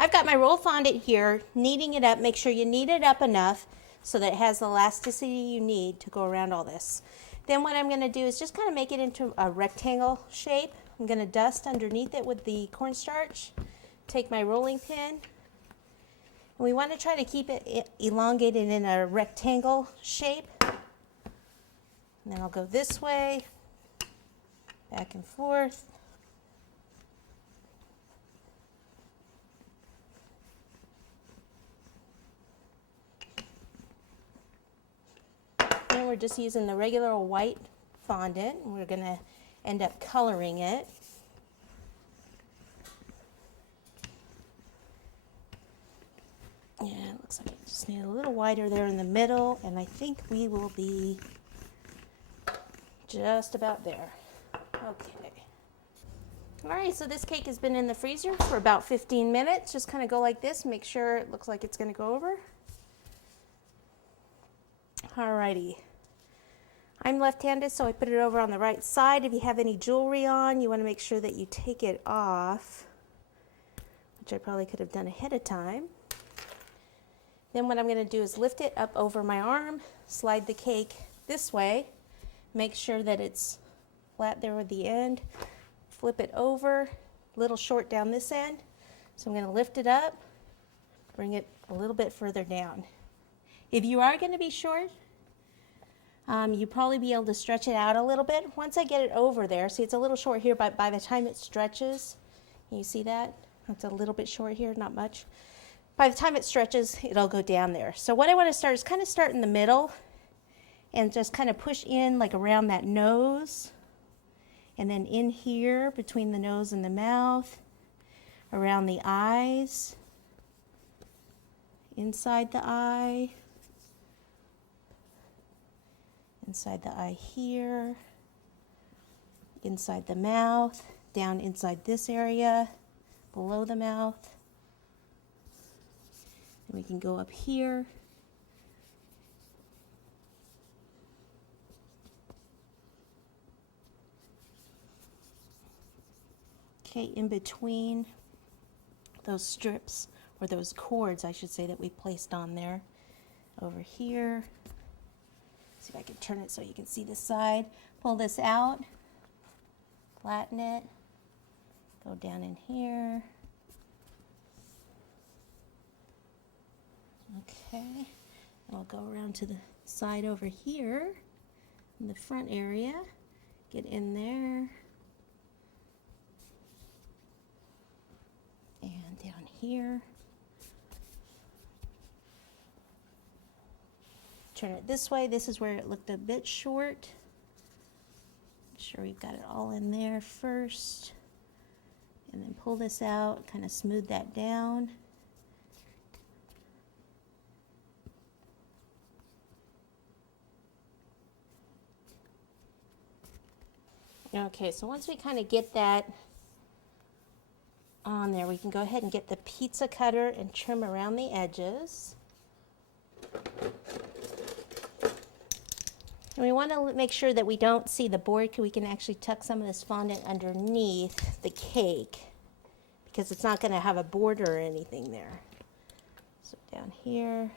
I've got my roll fondant here, kneading it up. Make sure you knead it up enough so that it has the elasticity you need to go around all this. Then what I'm going to do is just kind of make it into a rectangle shape. I'm going to dust underneath it with the cornstarch. Take my rolling pin. And we want to try to keep it elongated in a rectangle shape. And then I'll go this way, back and forth. And we're just using the regular white fondant. We're going to end up coloring it. Yeah, it looks like I just need a little wider there in the middle, and I think we will be just about there. Okay. All right, so this cake has been in the freezer for about 15 minutes. Just kind of go like this, make sure it looks like it's going to go over. All righty. I'm left-handed, so I put it over on the right side. If you have any jewelry on, you want to make sure that you take it off, which I probably could have done ahead of time. Then what I'm going to do is lift it up over my arm, slide the cake this way, make sure that it's flat there at the end, flip it over, a little short down this end. So I'm going to lift it up, bring it a little bit further down. If you are going to be short, you'll probably be able to stretch it out a little bit. Once I get it over there, see it's a little short here, but by the time it stretches, can you see that? It's a little bit short here, not much. By the time it stretches, it'll go down there. So what I want to start is kind of start in the middle and just kind of push in like around that nose, and then in here between the nose and the mouth, around the eyes, inside the eye, inside the eye here, inside the mouth, down inside this area, below the mouth. And we can go up here. Okay, in between those strips, or those cords, I should say, that we placed on there. Over here. See if I can turn it so you can see this side. Pull this out, flatten it, go down in here. Okay, and we'll go around to the side over here in the front area. Get in there. And down here. Turn it this way. This is where it looked a bit short. Make sure we've got it all in there first. And then pull this out, kind of smooth that down. Okay, so once we kind of get that on there, we can go ahead and get the pizza cutter and trim around the edges. And we want to make sure that we don't see the board, because we can actually tuck some of this fondant underneath the cake, because it's not going to have a border or anything there. So down here.